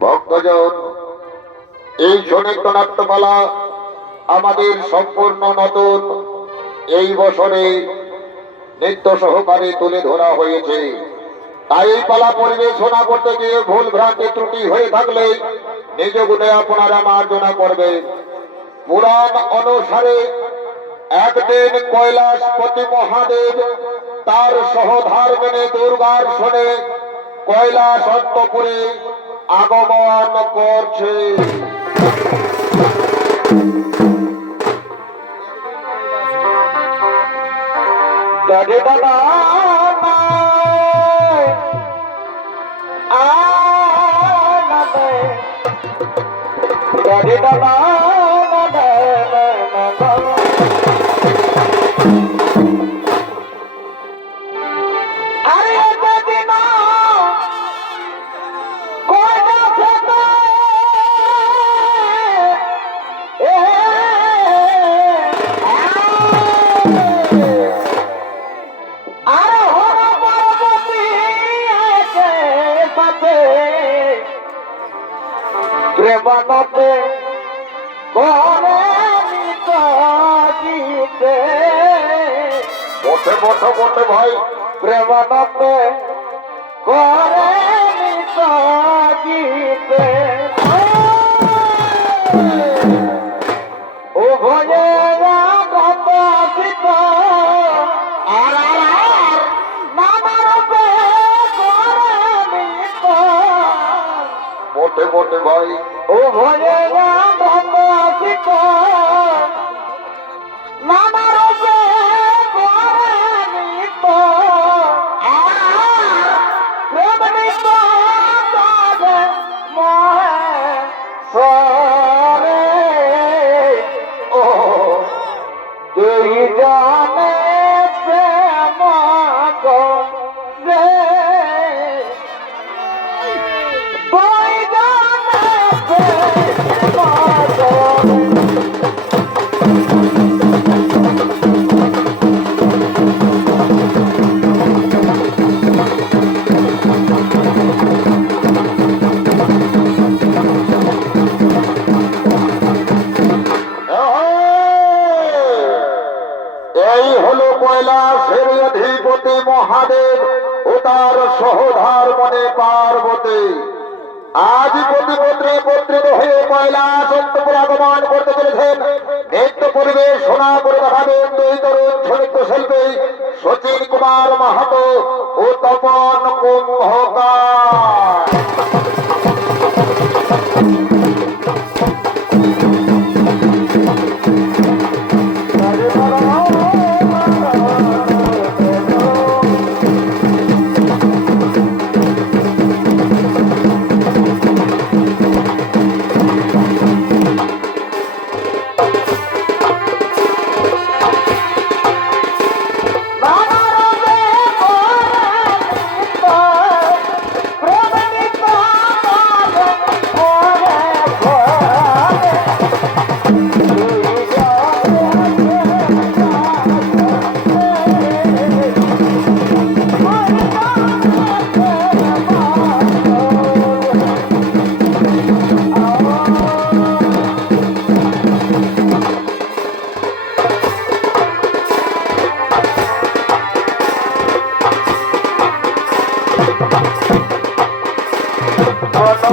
ভক্তজন, এই ক্ষণিক নাট্যপালা আমাদের সম্পূর্ণ নতুন এই বছরে নৃত্য সহকারে তুলে ধরা হয়েছে। তাই এই পালা পরিবেশনা করতে গিয়ে ভুল ভ্রান্তি ত্রুটি হয়ে থাকলে নিজ গুণে আপনারা মার্জনা করবেন। পুরাণ অনুসারে একদিন কৈলাসপতি মহাদেব তার সহধর্মিণী দুর্গার শোনে কৈলাস অন্তপুরে আগমন করছে। প্রেমানতে করে গীতে বসে বসে বসে ভাই প্রেমানতে করে গীতে ও ভয়ে আর মোটে মোটে ভাই ও ভয়ে কৈলাসের অধিপতি মহাদেব ও তার সহধর্মিণী পার্বতী আজ প্রতিপত্রে পত্রিত হয়ে কৈলাস অন্তপুরে আগমন করতে চলেছেন। নৃত্য পরিবেশনা করে দেখাবেন দুই তরুণ নৃত্য শিল্পী সচিন কুমার মাহাতো ও তপন কুম্ভকার। Oh,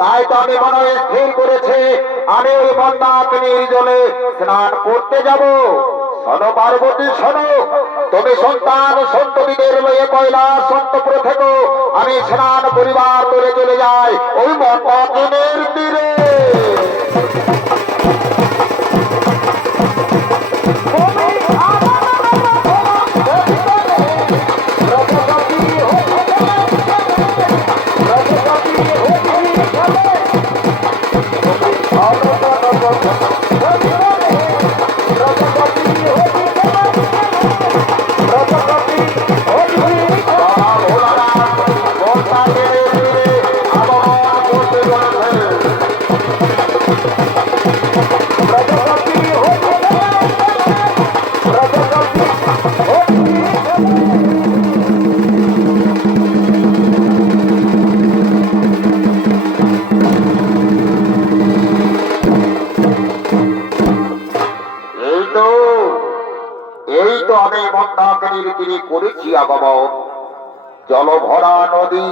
তাই তো আমি মনে স্থির করেছি আমি ওই মন্দাকিনীর জলে স্নান করতে যাব। শোনো পার্বতী শোনো, তুমি সন্তান সন্ততিদের লয়ে কৈলাস সন্তপুর থেকে আমি স্নান করিবার তোরে চলে যাই ওই মন্দাকিনীর তীরে। আমি মন্দাকিনীর তীরে করেছি আগমন। জলভরা নদী,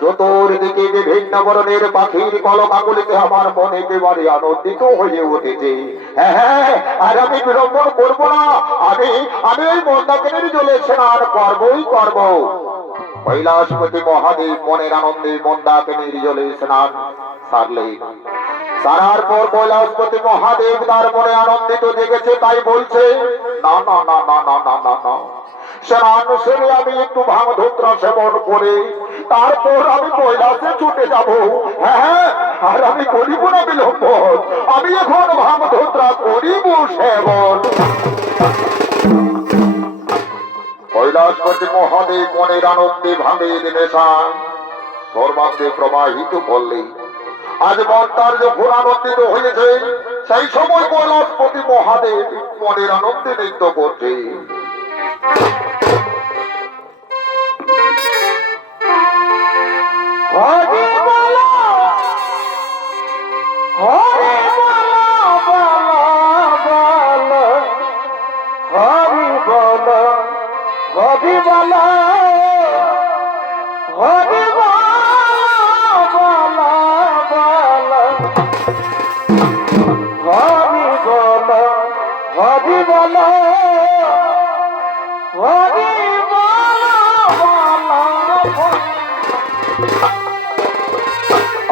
চতুর্দিকে বিভিন্ন বরণের পাখির কলকাকলিতে আমার মনে একেবারে আনন্দিত হয়ে উঠেছে। হ্যাঁ, আর আমি বিড়ম্বন করবো না, আমি ওই মন্দাকিনীর জলে স্নান করবই করব। কৈলাসপতি মহাদেব মনের আনন্দে মন্দাকিনীর জলে স্নান সারলেন। সারার পর কৈলাসপতি মহাদেব তার মনে আনন্দিত জেগেছে, তাই বলছে না না না না না না না না, স্নান সেরে আমি একটু ভাঙধুত্রা সেবন করে তারপর আমি কৈলাসে ছুটে যাব। হ্যাঁ, আর আমি করিব না বিলম্ব, আমি এখন ভাঙধুত্রা করিব সেবন। কৈলাসপতি মহাদেব মনের আনন্দে ভাঙের নেশা সর্বাঙ্গে প্রবাহিত করলেন। আজ মন তার যখন আনন্দিত হয়েছে, সেই সময় কৈলাসপতি মহাদেব মনের আনন্দে নৃত্য করছে। হরি বল হরি বল বল হরি বল হরি বল হরি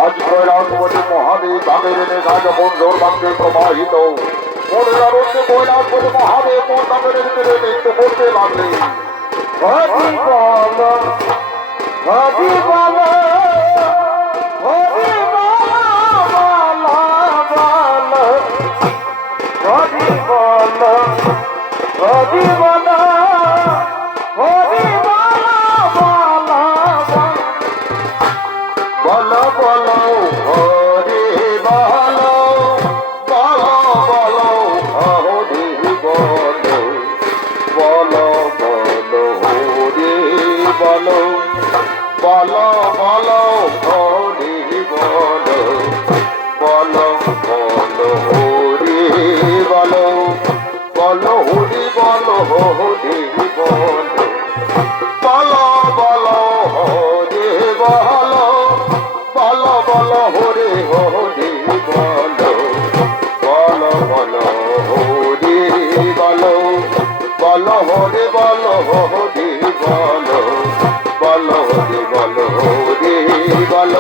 আজ কৈলাসপতি মহাদেব ভাবের নেশা যখন সর্বাঙ্গে প্রবাহিত, মনের আনন্দে কৈলাসপতি মহাদেব মন্দাকিনীর তীরে নৃত্য করতে লাগলেন। হরি বল হরি বল হরি বল হরি বল হরি বল হরি বল বল হরি বল বল বল হরি বল বল বল হরি বল বল বল হরি বল বল বল হরি বল বল হরি বল হরি বল বল বল হরি বল বল বল হরি হরি বল বল বল হরি বল বল হরি বল হরি বল বল হরি বল হরি বল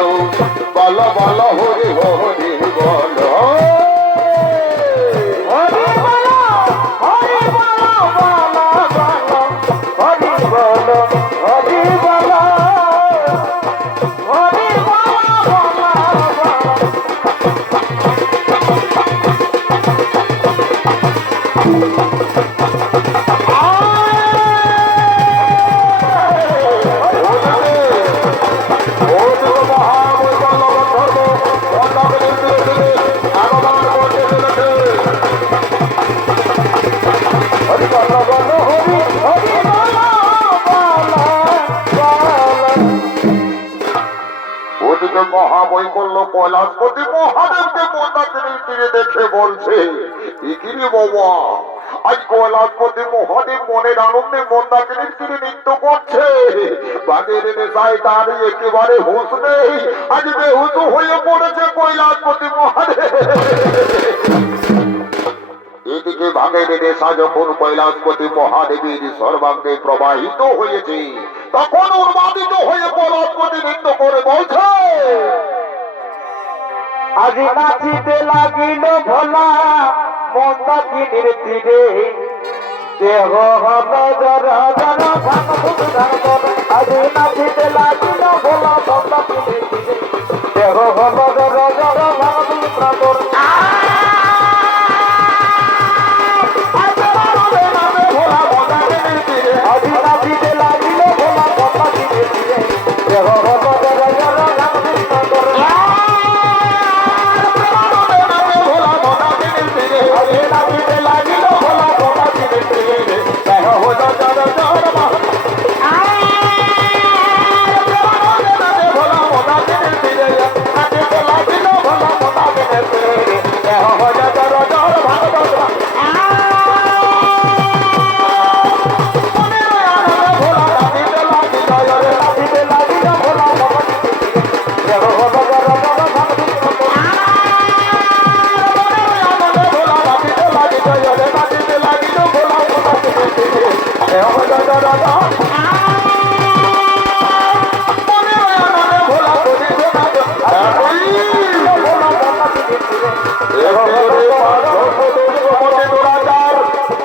বল বল হরি হরি বল মহাবৈকল্য কৈলাসপতি মহাদেবকে মন্দাকিনীর তীরে দেখে বলছে, বাবা আজ কৈলাসপতি মহাদেব মনের আনন্দে মন্দাকিনীর তীরে নৃত্য করছে। বাঘের নেশায় তার একেবারে হুঁশ নেই, আজ বেহুশ হয়ে পড়েছে কৈলাসপতি মহাদেব। এদিকে ভাগের নেশা যখন কৈলাসপতি মহাদেবীর সর্বাঙ্গে প্রবাহিত হয়েছে, তখন উন্মাদিত হয়ে কৈলাসপতি নৃত্য করে বলছে, আজি নাচিতে লাগিল ভোলা মন্দাকিনীর তীরে, দেহ হল জর জর ভাঙবুক ধারবর। আজি নাচিতে লাগিল ভোলা মন্দাকিনীর তীরে, দেহ হল জর জর ভাঙবুক ধারবর। আজি নাচিতে লাগিল ভোলা মন্দাকিনীর তীরে, দেহ হল জর জর ভাঙবুক ধারবর।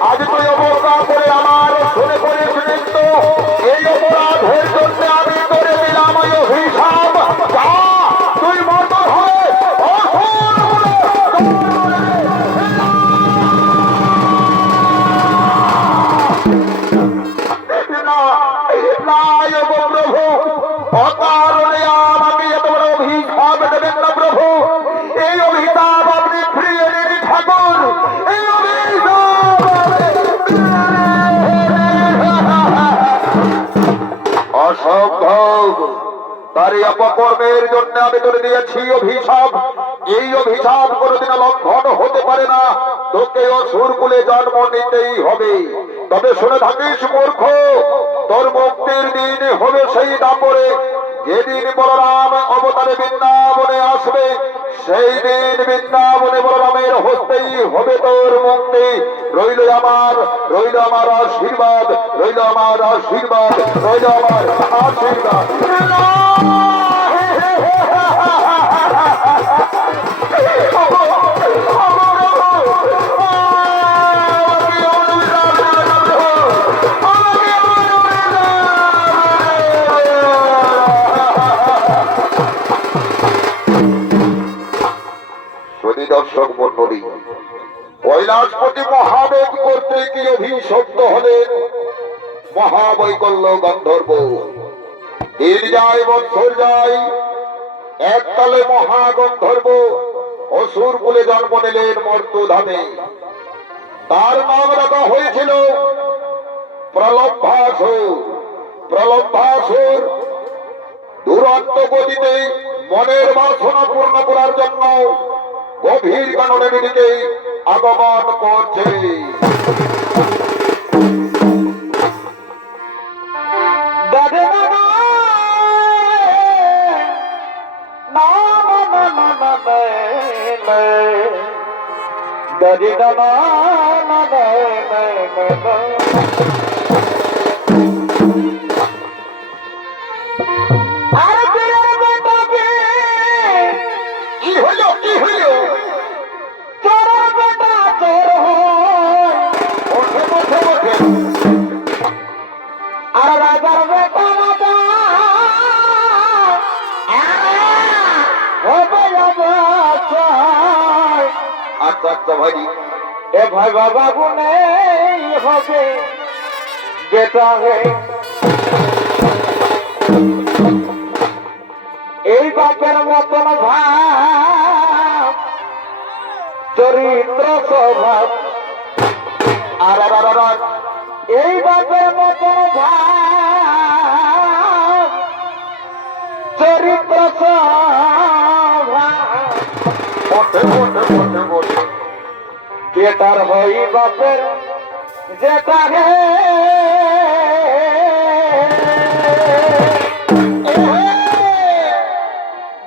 আজ তুই অবজ্ঞা করে আমার শুনে করিস নৃত্য, এই অপরাধের জন্য আমি করে দিলাম ওই অভিশাপ। যা তুই মত হয়ে প্রভু, অকারণে আমাকে এত বড় অভিশাপ দেবেন না প্রভু। এই অভিশাপ আপনি ফিরিয়ে নিন ঠাকুর, এই অসম্ভব। তার এই অপকর্মের জন্য আমি তোরে দিয়েছি অভিশাপ, এই অভিশাপ কোনোদিন লঙ্ঘন হতে পারে না। তোকে অসুর কুলে জন্ম নিতেই হবে। তবে শুনে থাকিস মূর্খ, তোর মুক্তির দিন হবে সেই দাপরে যেদিন বলরাম অবতারে বৃন্দাবনে আসবে। সেই দিন বৃন্দাবনে বলরামের হস্তেই হবে তোর মুক্তি। রইল আমার আশীর্বাদ, রইল আমার আশীর্বাদ, রইল আমার আশীর্বাদ। দর্শক মন্ডলী, কৈলাসপতি মহাদেব কর্তৃক অভিশপ্ত হলেন মহাবৈকল্য গন্ধর্ব। দিন যায় বৎসর যায়, এককালে মহাগন্ধর্ব অসুর কুলে জন্ম নিলেন মর্ত্যধামে। তার নাম রাখা হয়েছিল প্রলম্বাসুর। প্রলম্বাসুর দুরন্ত গতিতে মনের বাসনা পূর্ণ করার জন্য গভীর কাননের দিকে আগমন করছে। কি হইল কি হইল? আর রাজার বেটা আচ্ছা আচ্ছা ভাই, এ ভাই বাবা গুনে হবে বেটা হে। এই বাপের মতন ভাব চরিত্র স্বভাব, আর এই বাপের মতন ভাব চরিত্র স্বভাব। বেটার হই বাপের যেটা হে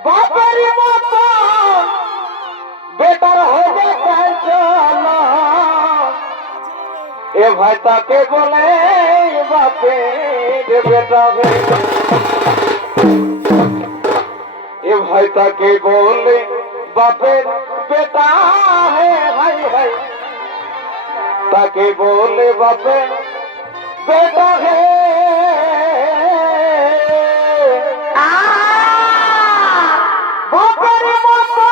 বাপের মতো বেটার হবে চল এ ভাই তাকে বলে বাপের বেটা হে এ ভাই তাকে বলে বাপের বেটা হে ভাই ভাই তাকে বলে বাপের বেটা হে বাপের মতো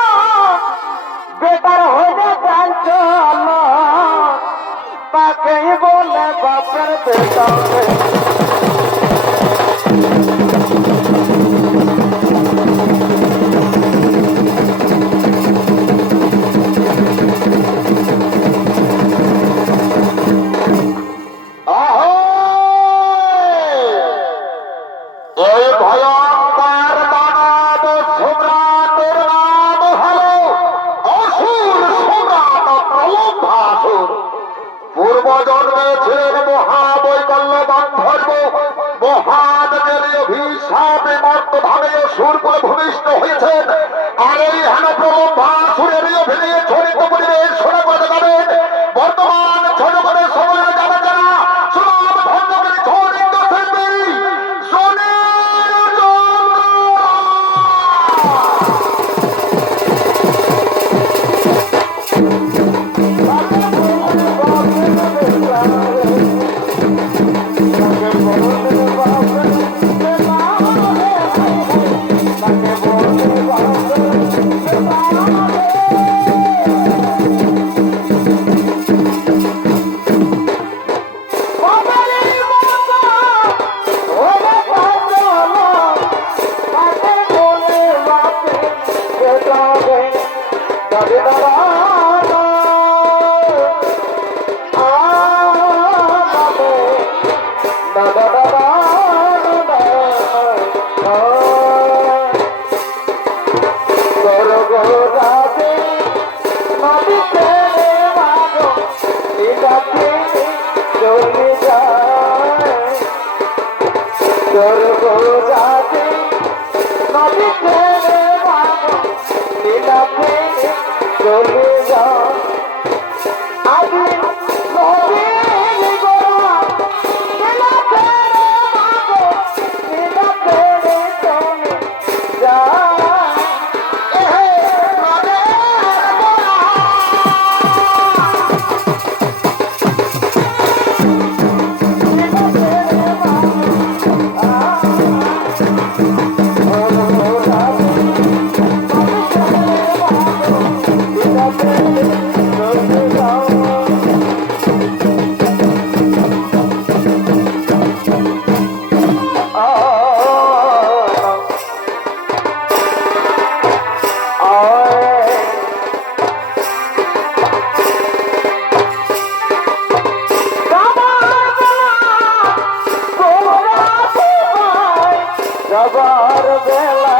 বেটার হবে চল তাকে বলে বাপের বেটা হে এই ভয়ঙ্কর দানব সম্রাটের নাম হলো অসুর সম্রাট প্রলম্বাসুর। পূর্বজন্মে ছিলেন মহাবৈকল্য গন্ধর্ব, মহাদেবের অভিশাপে মর্তভাবে অসুর কুলে ভূমিষ্ঠ হয়েছেন। আর এই হেন প্রলম্বাসুরের অভিনয়ে চরিত পরিবেশ শোনা করে যাবেন বর্তমান জনগণের সময়ের যাবে যারা সুনাম ধন্য করে চরিত শিল্পী চলে যা আগে নদী গোরা নীলা ফেরে মাগো নীলা ফেরে চলে যা এহে নদের গোরা নীলা ফেরে যাবার বেলা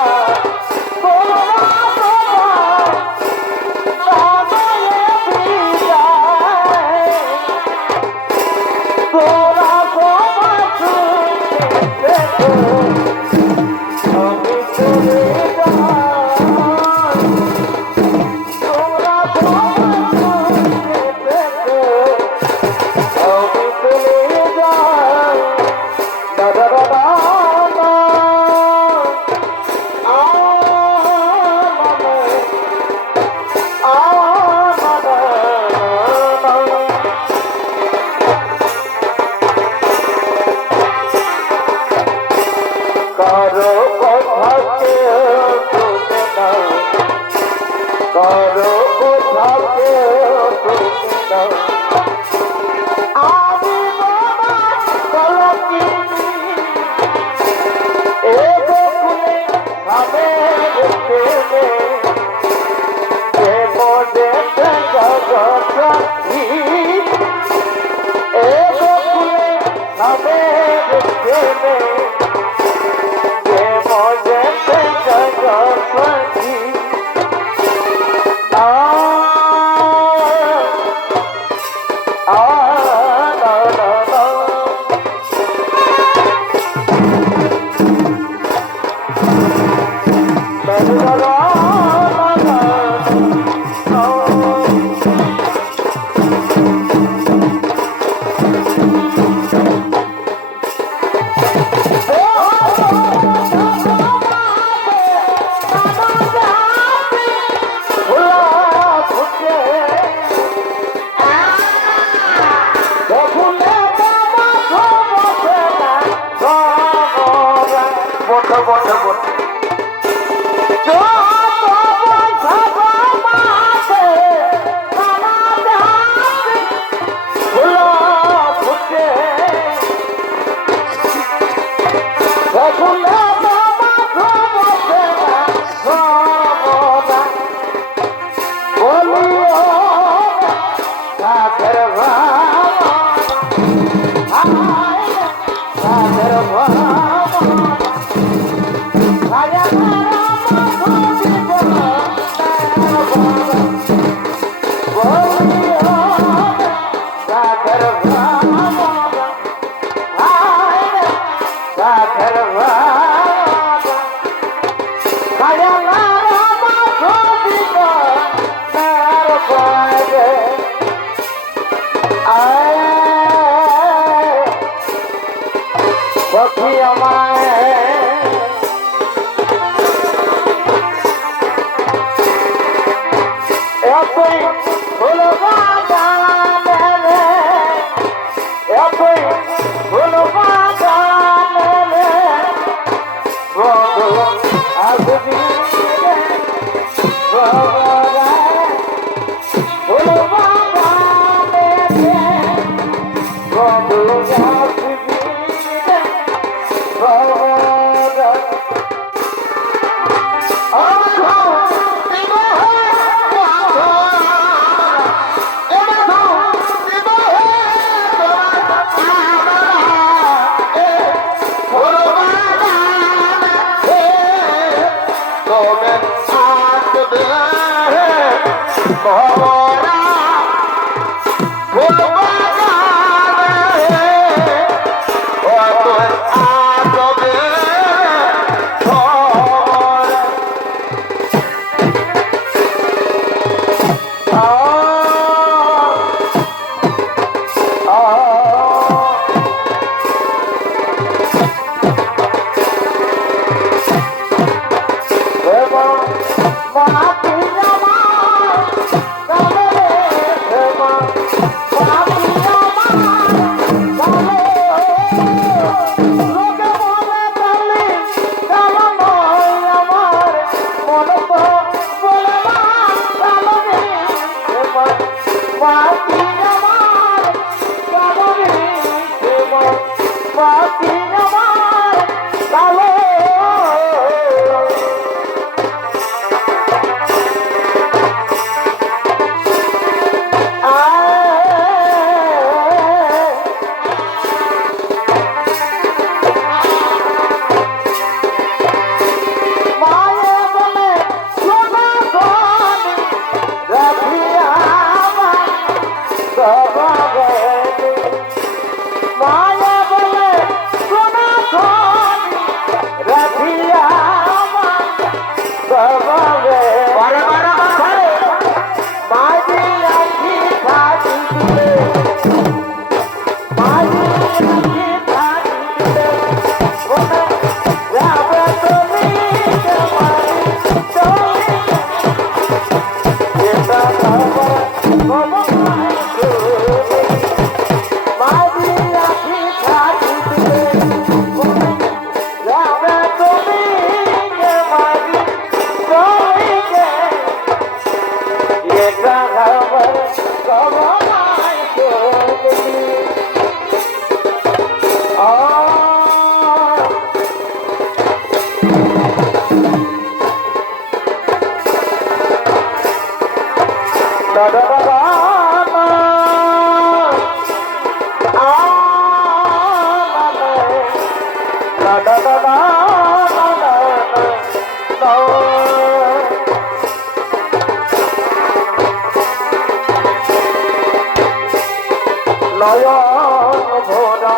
নয়ন ভোরা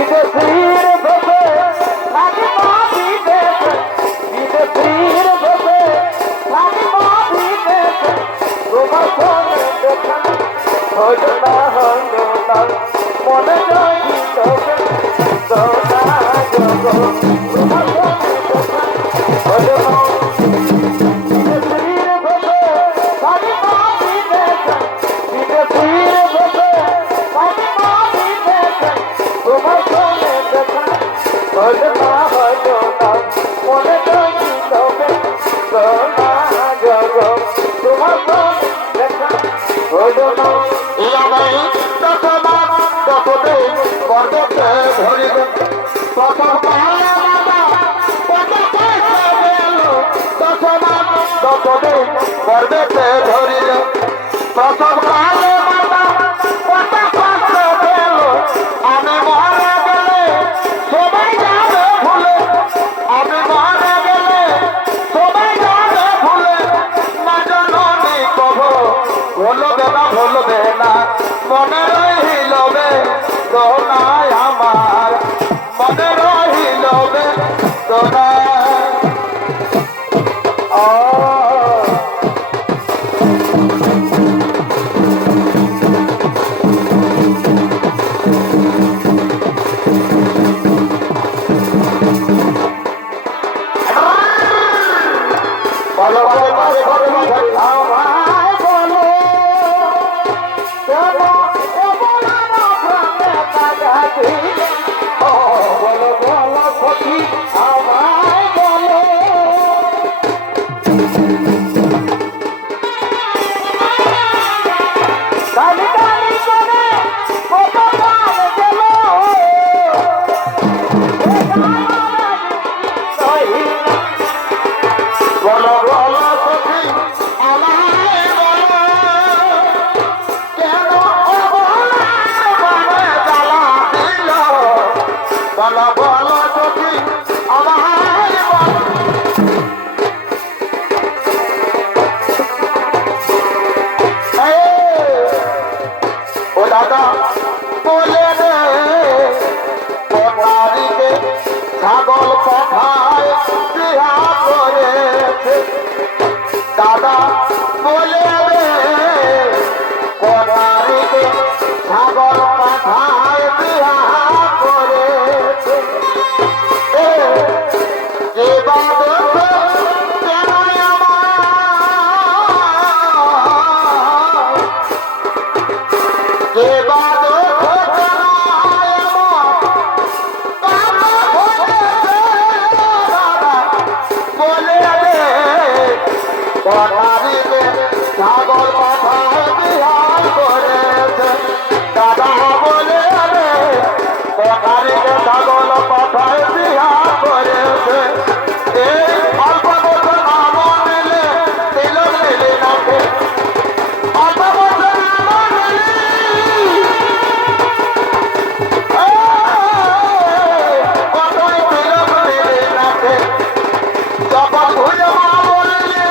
বিদেশির ভেবে থাকিব বিদেশ বিদেশির ভেবে থাকিব বিদেশ তোমার সঙ্গে দেখা হলো না মনে রইল সোনা জগ তোমার সঙ্গে দেখা হলো না বিদেশির ভেবে থাকিব বিদেশ বিদেশির ভেবে থাকিব বিদেশ তোমার সঙ্গে দেখা হলো না মনে রইল সোনা জগ তোমার সঙ্গে দেখা হলো না ইয়ামাই দশমান দশদিন পর্বতে ধরিব প্রথম পাহাড়ে মাতা পর্বতে গেল দশমান দশদিন পর্বতে ধরিল প্রথম পাহাড়ে মাতা পর্বতে গেল আমি মরে গেলে সবাই যাবে ভুলে আমি মরে গেলে সবাই যাবে ভুলে না জানি কব ভুলবে না মনে রহিল সোনায় আমার মনে রহিল সোনায় ভালো ভালো ভালো ভালো আমায় বলো কেন এমন প্রাণে কাজা দিলে বলো বলো সখী আমায় বলো কালি কালি করে কত কাল গেল বলো বলো সখী আমায় বলো কেন অবলায় জ্বালা দিল বলো বলো সখী আমায় বলো ও দাদা বলে রে নারীকে ছাগল পাঠায় বিহা করেছে দাদা বলে রে নারীকে ছাগল পাঠায় বিহা করেছে যে বাদল কেন আমার যে বাদল কেন নারীকে ছাগল পাঠায় বিহার করেছে দাদা বলে রে নারীকে ছাগল পাঠায় বিহার করেছে এই অল্প বছর নাম নিলে তিলক নিলে নাকে অল্প বছর নাম নিলে কতই তিলক নিলে নাকে যখন ঘুরে মা বললে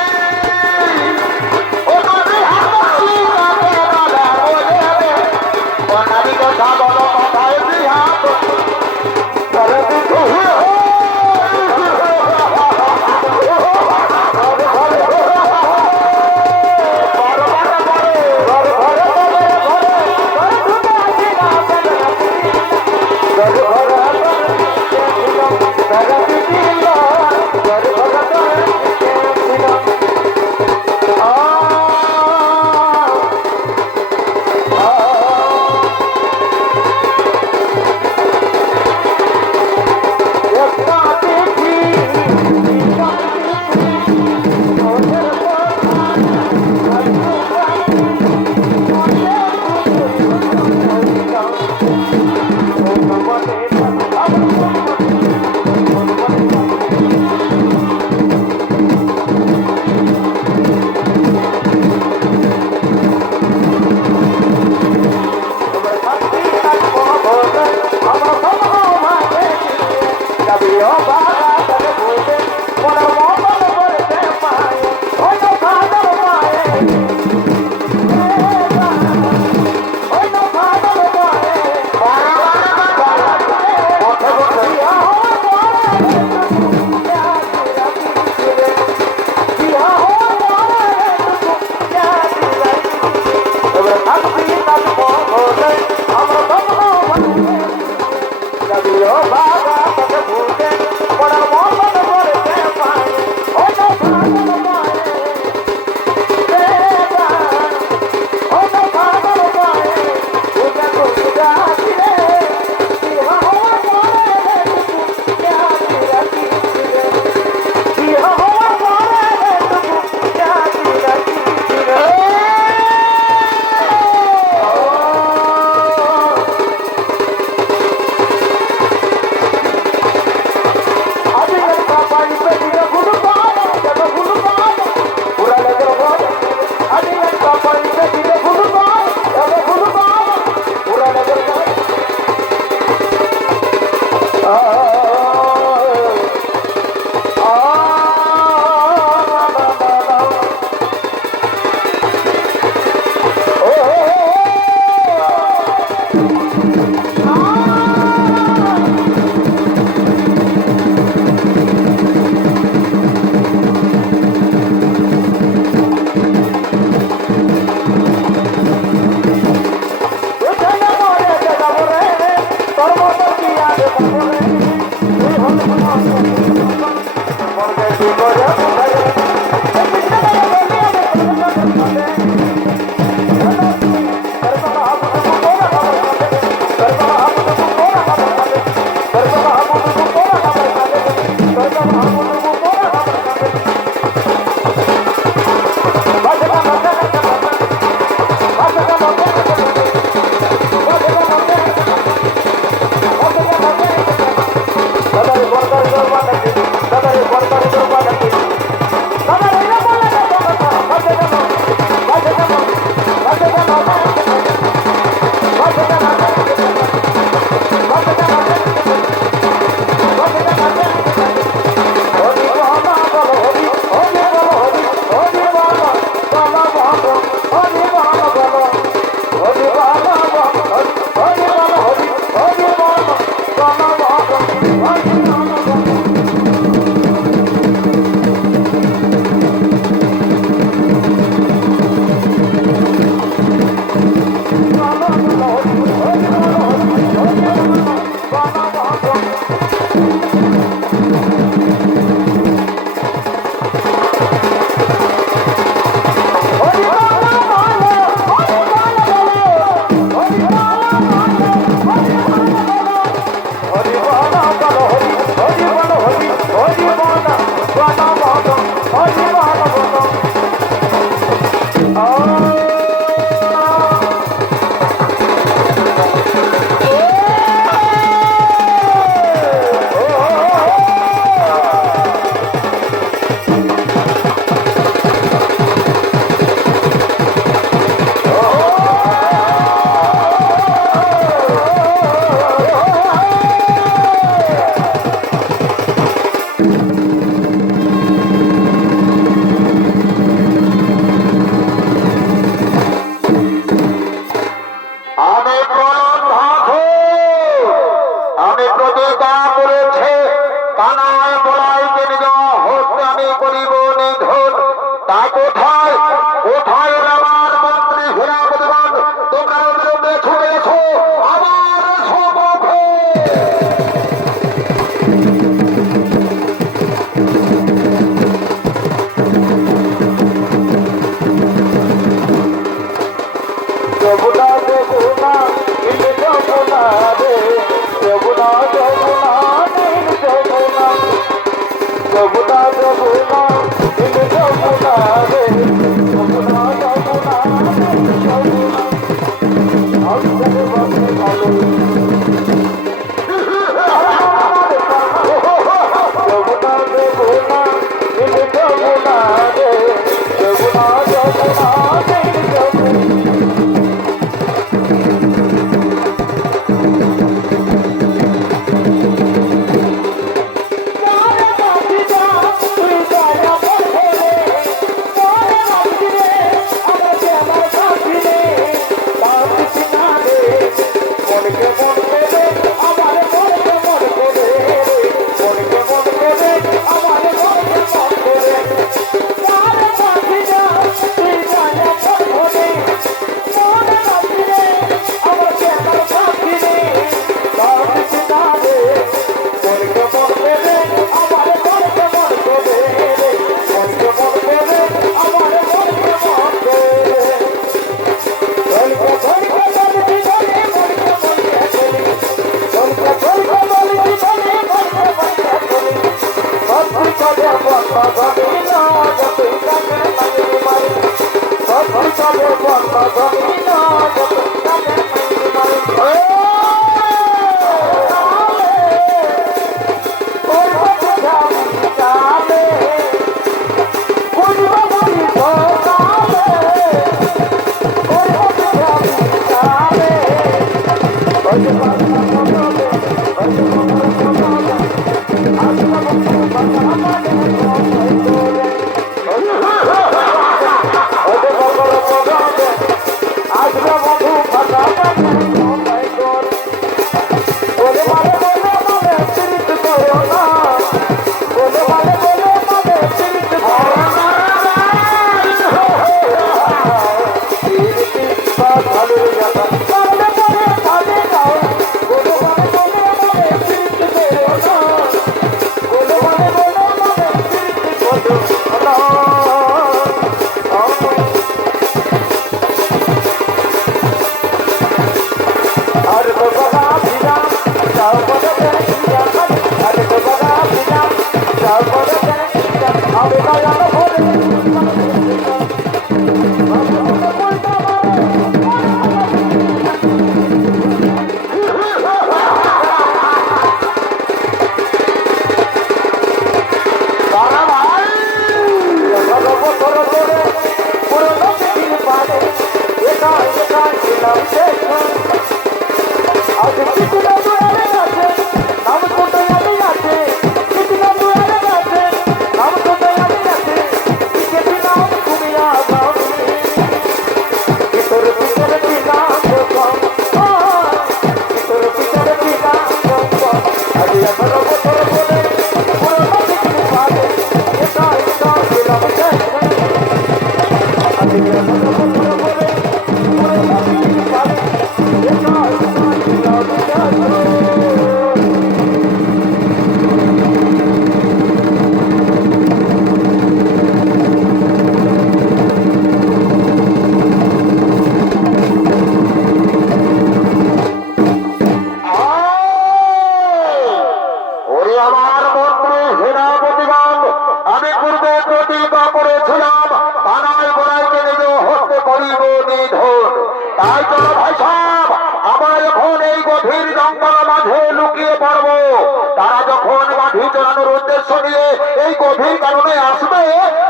গভীর কারণে আসবে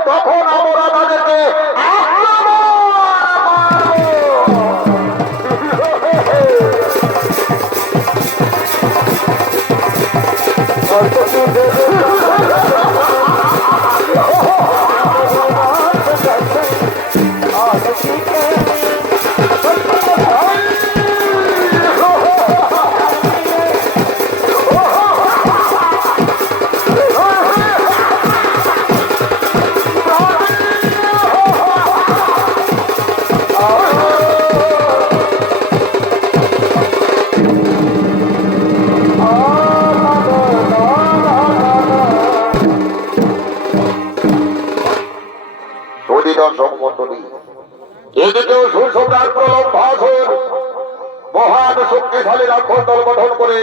তখন আমরা তাদেরকে আক্রমণ এদিকেও সুরসম্রাট প্রলম্বাসুর মহান শক্তিশালী রাক্ষস দল গঠন করে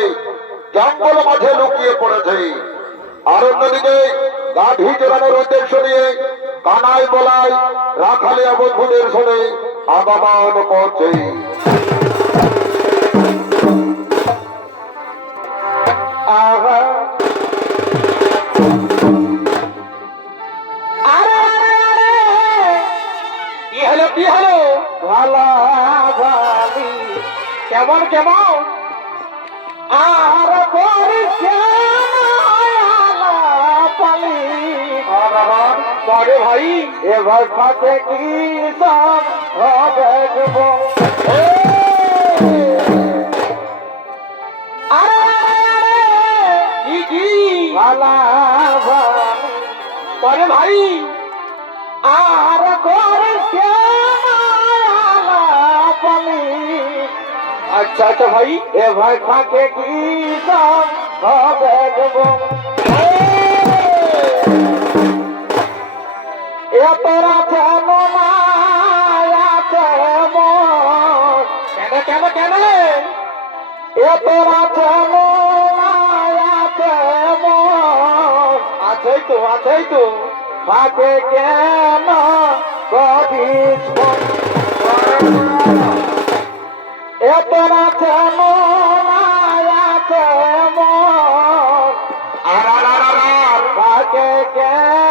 জঙ্গল মাঝে লুকিয়ে পড়েছে। আর অন্যদিকে গাভী চড়ানোর উদ্দেশ্য নিয়ে কানাই বলাই রাখালিয়া বন্ধুদের সঙ্গে আগমন করছে। কি হলো ভালা ভালি কেমন কেমন আর পালি পরে ভাই এবার সাথে কি সব হবে কি ভালা ভালি পরে ভাই আর আচ্ছা আচ্ছা ভাই এ ভাই ফাঁকে কি সব হবে এ তোরা কেন কেন কেন কেন এ তোরা কেন আছেই তো ফাঁকে কেন কদিস এতরা কেমন ফাঁকে কেন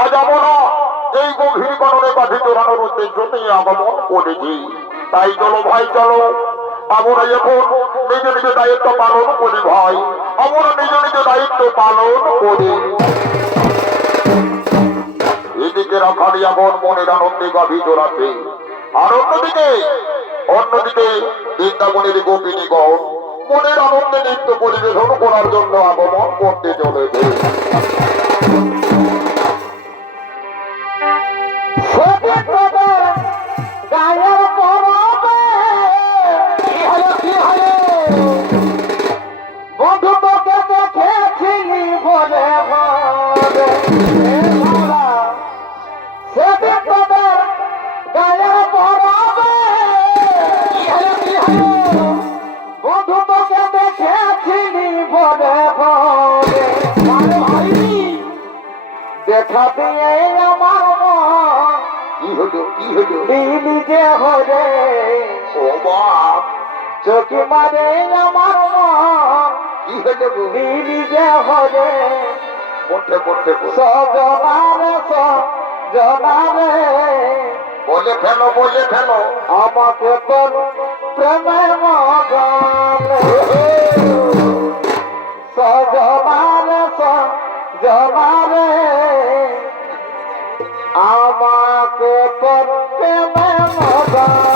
আজ আমরা এই গভীর গণনে বাধে জোরানোর উদ্দেশ্য নিয়ে আগমন করেছি। তাই চলো ভাই চলো, আমরা এখন নিজ নিজ দায়িত্ব পালন করি ভাই, আমরা নিজ নিজ দায়িত্ব পালন করি। এদিকে রাখালি এখন মনের আনন্দে গাভী জোড়াচ্ছে, আর অন্যদিকে বৃন্দাবনের গোপিনীগণ মনের আনন্দে নৃত্য পরিবেশন করার জন্য আগমন করতে চলেছে। দেখা দিয়ে আমার কি হলো কি হলো? নিজে হরে ও বাপ, চোখে মারে আমার কি হলো গো? নিজে হরে পড়তে পড়তে সজনারে সজনারে বলে ফেলো বলে ফেলো। আমাকে তোর প্রেমের মগনে সজনারে সজনারে আমাকে তোর প্রেমের মগনে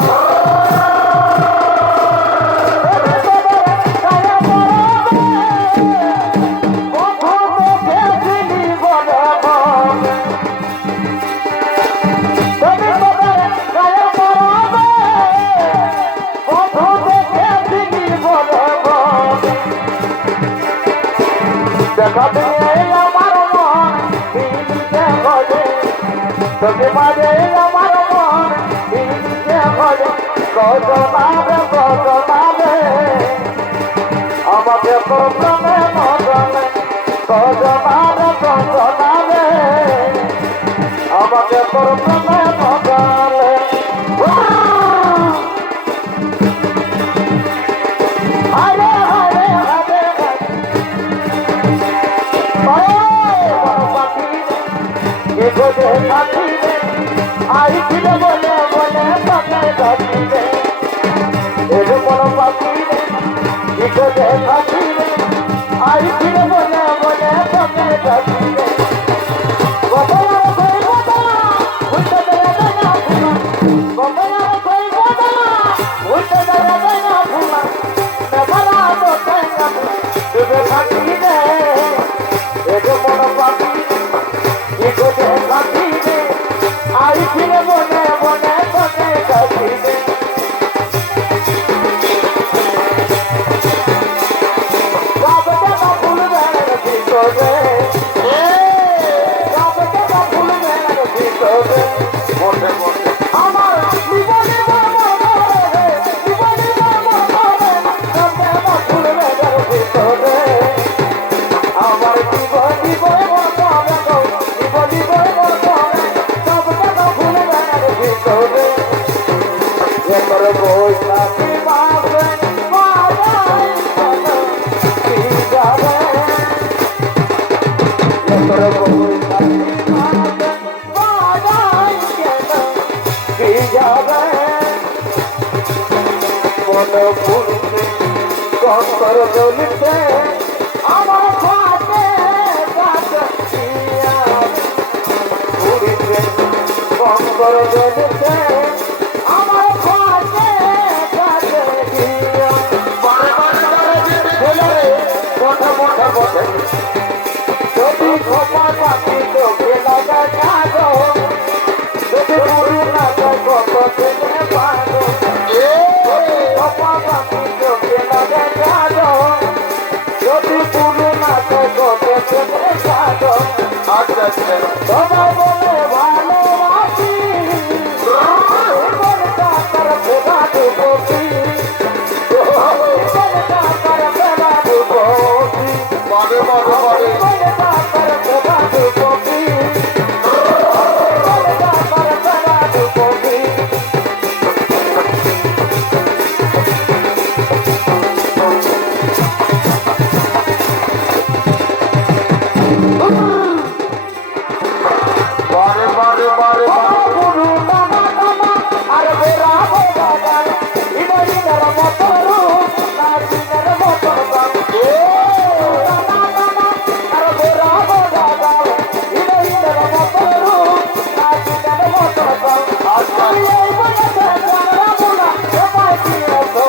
দেখা দিয়ে আমার মন দিতে হবে, তোকে মাঝে আমার মন দিতে হবে, কজনারে কজনারে আমাকে প্রথমে মজনে, কজনারে কজনারে আমাকে প্রথমে মজনে। হরে হরে হরে आई फिर बोले बोले पकड़ जाती है एक बड़ो पापी इको देखती है आई फिर बोले बोले पकड़ जाती है गोपाल कोई गोपाल उल्टे दया दया फूला गोपाल कोई गोपाल उल्टे दया दया फूला मैं बड़ा तो तेरा तुझे खाती है एक बड़ो पापी इको देखती है आई फिर बोले बोले बोले जाती है राबते का फूल मेरे पीछे राबते का फूल मेरे पीछे বলতে বলতে हमारा जीवनी मामा रे जीवनी मामा रे राबते का फूल मेरे पीछे हमारे जीवनी मामा रे जीवनी मामा रे राबते का फूल मेरे पीछे ये पर कोई साथी बाबे बाबा की जावे ये पर कोई साथी बाबे बाबा की जावे मन पुरते कंकर गलिते আমার খাতে কাছে দিয়া পুরতে कंकर गलिते আমার খাতে কাছে দিয়া বারে বারে বারে যেতে ছেলে মোটা মোটা বটে যদি খোপা পাতি তোকে লাগা যাও যদি পুরু না যায় কত থেকে পাগো খোপা পাতি তোকে লাগা যাও যদি যদি পুরোনা জগতে প্রেমে সাগর আচ্ছা আচ্ছা সবাই বলে ভালোবাসি জীবন কাটার ফেরা দুপতি জীবন কাটার ফেরা দুপতি বারে বারে বারে জীবন কাটার ফেরা দুপতি জীবন কাটার ফেরা দুপতি বারে বারে বারে গুরু নামা নামা আর বেরা বাবা ইনা ইনার মতরু না ইনার মতর বাবা নামা নামা আর বেরা বাবা ইনা ইনার মতরু না ইনার মতর বাবা আমি এই বলে জানা বলা সবাই দিও তো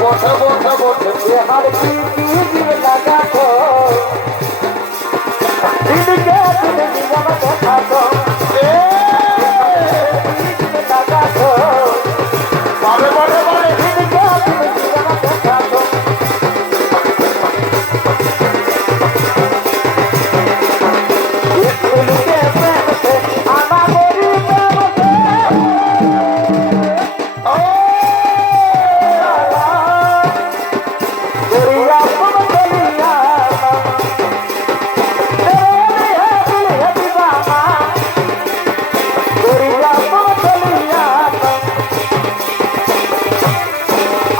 বসে বসে বসে বিহার কি দিন লাগা তো দিনকে দিন নিয়ম দেখা তো বারে বারে বারে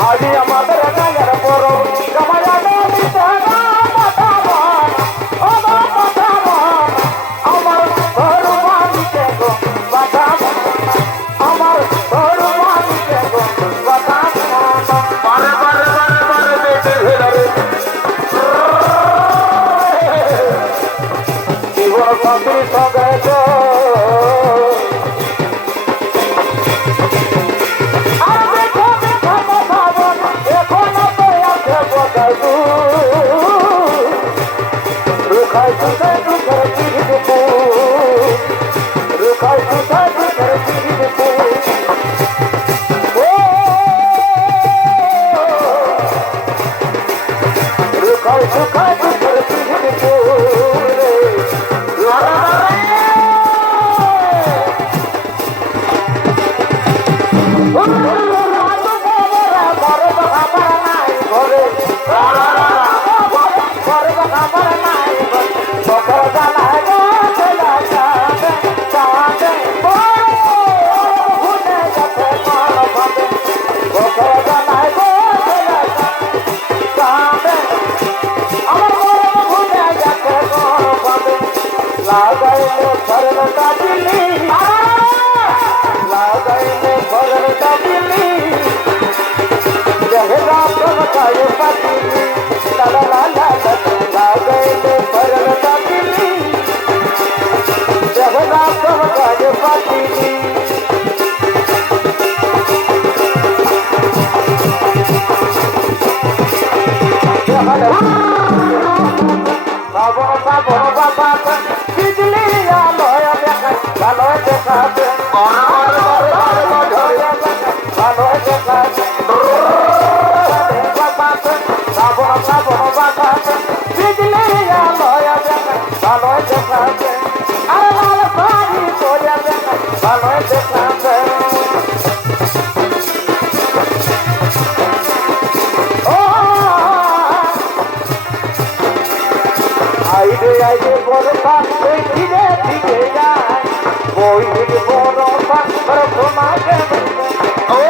আজি আমাদের গায়ের বড় জমায়া দেবী তারা মাতাবন ও মাতাবন আমার ঘর মালিকে গো বাতাবন আমার ঘর মালিকে গো বাতাবন বারে বারে বারে বারে বেটে ফেরারে জীবন সাথী সঙ্গে গো আর দেখো দেখো বাতাবন এখন তো আছে বদাদু রুখাই সুখাই দুঃখের পিড়িতে রুখাই সুখাই দুঃখের পিড়িতে রুখাই সুখাই দুঃখের পিড়িতে লাগাইলে ফরল কাবিলি লাগাইলে ফরল কাবিলি जहरा चमकाए पतिली ला ला ला ला लागाइले फरल काबिली जहरा चमकाए पतिली बाबा बाबा बाबा बिजली आलोय देखा आलोय देखा বারে বারে বারে বারে आलोय देखा बाबा बाबा बाबा बिजली आलोय देखा आलोय देखा अरे लाल साड़ी सोया देखा आलोय देखा আইরে বড়টা ওই ধীরে ধীরে যায় ওই দিকে বড়টা তোমাকে ওই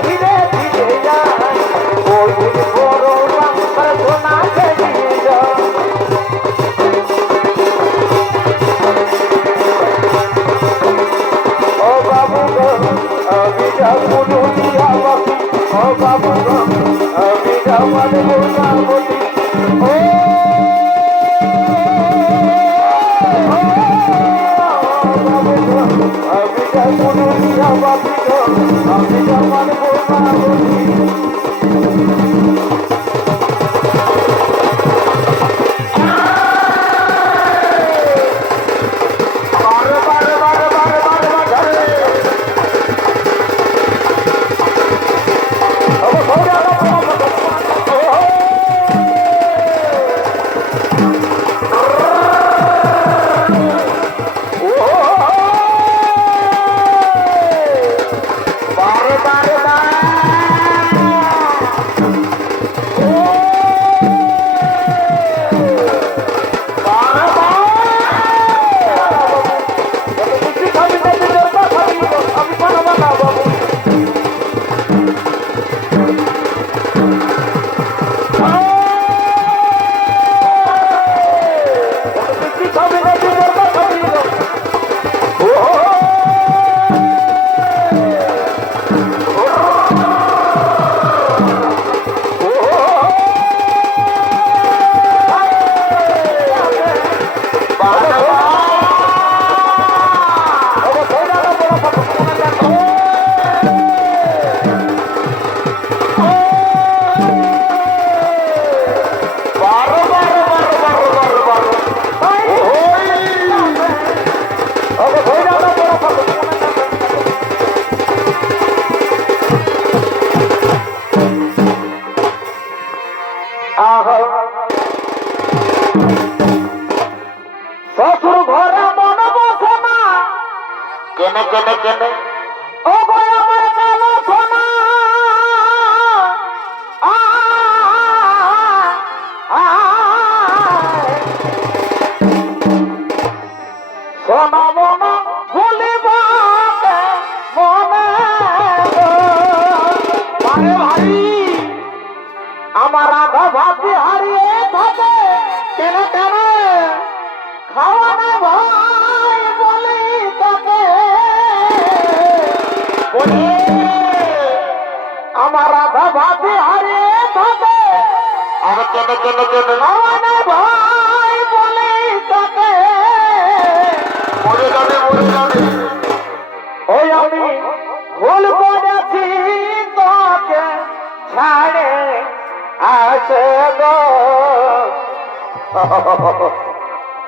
ধীরে ধীরে যায় ওই দিকে বড়টা তোমাকে দিয়ে যায় ও বাবু গো আমি যাবো দুনিয়া বাকি ও বাবু গো আমি যাবো দুনিয়া বাকি আমি আহো শ্বশুর ঘরে মন বসে না কেনে কেনে কেনে ও গো আমার কালো সোনা সোনা মনা ভুলিব মনে আরে ভাই আমার আধা ভাতি হারিয়ে থাকে কেন কেন খাওয়া না ভাই বলি তাকে বলি আমার আধা ভাতি হারিয়ে থাকে আরে কেনে কেনে কেনে খাওয়া না ভাই বলি তাকে মরে যাবে মরে যাবে ওই আমি ভুল করেছি তোকে ছাড়ে আসে গো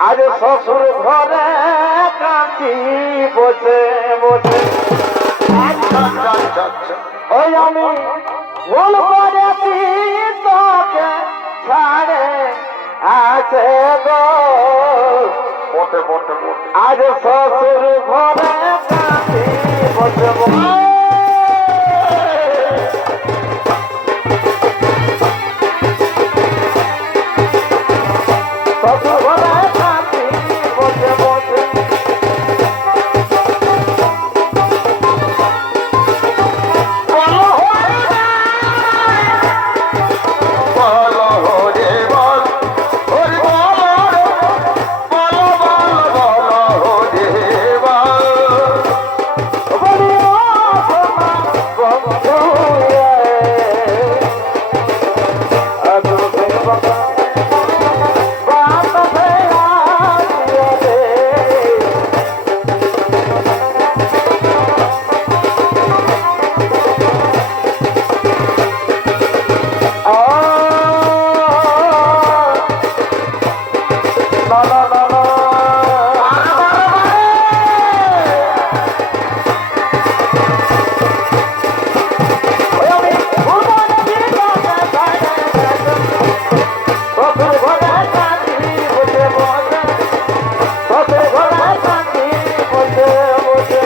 আজ শ্বশুর ঘরে কাঁচি বসে বসে আচ্ছা আচ্ছা আচ্ছা আচ্ছা ওই আমি ভুল করেছি তোকে ছাড়ে আসে গো বটে বটে বটে আজ শ্বশুর ঘরে কাঁচি বসে বসে শ্বশুর ঘরে কাঁচি বসে বসে বলো হরে বল হরি বল বলো বল বলো হরে বল বলিও সোনা বন্ধু আদু বাবা বাবা ভেয়া রে না না না না ওই আমি ভুলবো না জীবনে ছাড়ে শ্বশুর ঘরে কাঁদি বসে বসে শ্বশুর ঘরে কাঁদি বসে বসে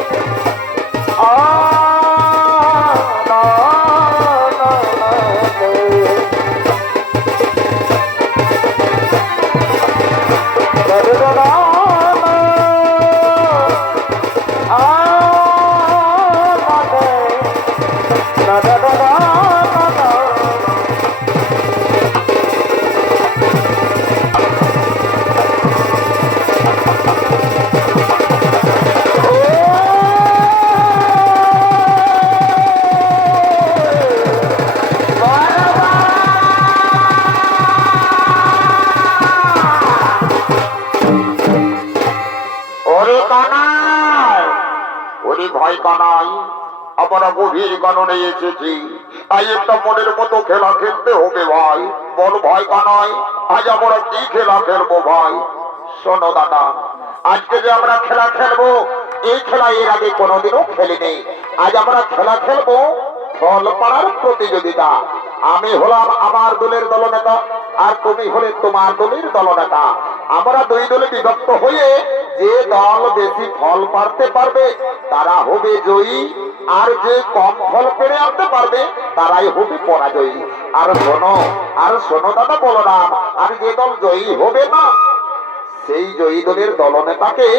না না ওরে কানাই ওরে ভয় কানাই আমরা গভীর কাননে এসেছি তাই একটা মনের মতো খেলা খেলতে হবে ভাই বল ভয় কানাই আজ আমরা কি খেলা খেলবো ভাই শোনো দাদা আজকে যে আমরা খেলা খেলবো এই খেলা এর আগে কোনোদিনও খেলিনি আজ আমরা খেলা খেলবো ফল পাড়ার প্রতিযোগিতা আমি হলাম আমার দলের দলনেতা আর তুমি হলে তোমার দলের দলনেতা আমরা দুই দলে বিভক্ত হয়ে যে দল বেশি ফল পাড়তে পারবে তারা হবে জয়ী আর যে কম ফল পেড়ে আনতে পারবে তারাই হবে পরাজয়ী আর শোনো দাদা বলো না আর যে দল জয়ী হবে না সেই জয়ী দলের দলনেতাকে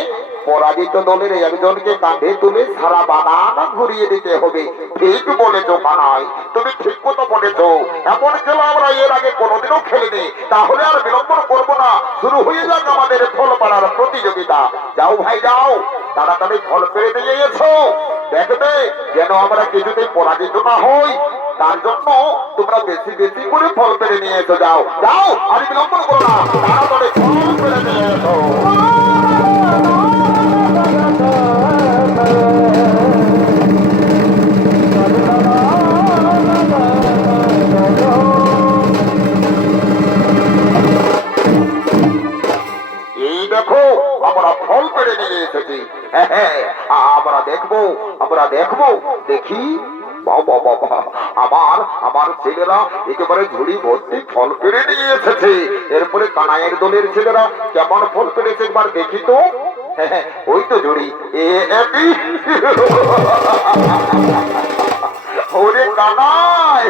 পরাজিত দলের একজনকে কাঁধে তুলে সারা বাগান ঘুরিয়ে দিতে হবে ঠিক বলেছো কানাই তুমি ঠিক মতো বলেছো এমন খেলা আমরা এর আগে কোনোদিনও খেলিনি তাহলে আর বিলম্বন করবো না শুরু হয়ে যাক আমাদের ফল পাড়ার প্রতিযোগিতা যাও ভাই যাও তাড়াতাড়ি ফল পেরে দিয়ে এসো দেখবে যেন আমরা কিছুতেই পরাজিত না হই তার জন্য তোমরা বেশি বেশি করে ফল পেরে নিয়ে এসো যাও যাও আর বিলম্বন করো না তাড়াতাড়ি ফল পেরে নিয়ে এসো এই দেখো আমরা ফল পেড়ে নিয়ে এসেছি হ্যাঁ আমরা দেখবো দেখি বাবা বাবা, আমার আমার ছেলেরা একেবারে ঝুড়ি ভর্তি ফল পেড়ে নিয়ে এসেছে। এরপরে কানাইয়ের দলের ছেলেরা কেমন ফল পেড়েছে একবার দেখি তো। ওই তো ঝুড়ি ওরে কানাই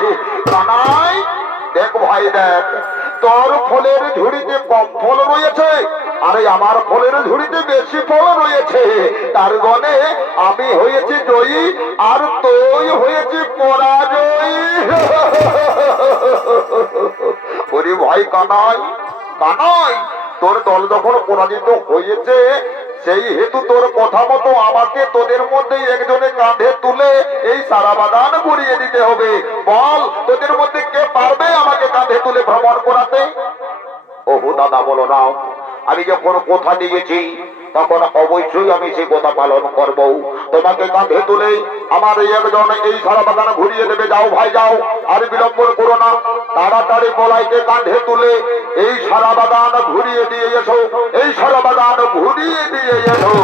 কানাই, দেখ ভাই দেখ, তোর ফলের ঝুড়িতে কম ফল রয়েছে, আরে আমার ফলের ঝুড়িতে বেশি ফল রয়েছে। তার গনে আমি হয়েছি জয়ী আর তুই হয়েছি পরাজয়ী। ওরে ভাই কানাই কানাই, তোর দল যখন পরাজিত হয়েছে সেই হেতু তোর কথা মতো আমাকে তোদের মধ্যে একজনে কাঁধে তুলে এই সারা বাগান ঘুরিয়ে দিতে হবে। বল, তোদের মধ্যে কে পারবে আমাকে কাঁধে তুলে ভ্রমণ করাতে? ওহো দাদা বলো না, আমি যখন কথা দিয়েছি তখন অবশ্যই আমি সেই কথা পালন করব। তোমাকে কাঁধে তুলে আমার একজন এই সারা বাগান ঘুরিয়ে দেবে। যাও ভাই যাও, আর বিলম্ব করো না, তাড়াতাড়ি বলাইকে কাঁধে তুলে এই সারা বাগান ঘুরিয়ে দিয়ে এসো, এই সারা বাগান ঘুরিয়ে দিয়ে এসো।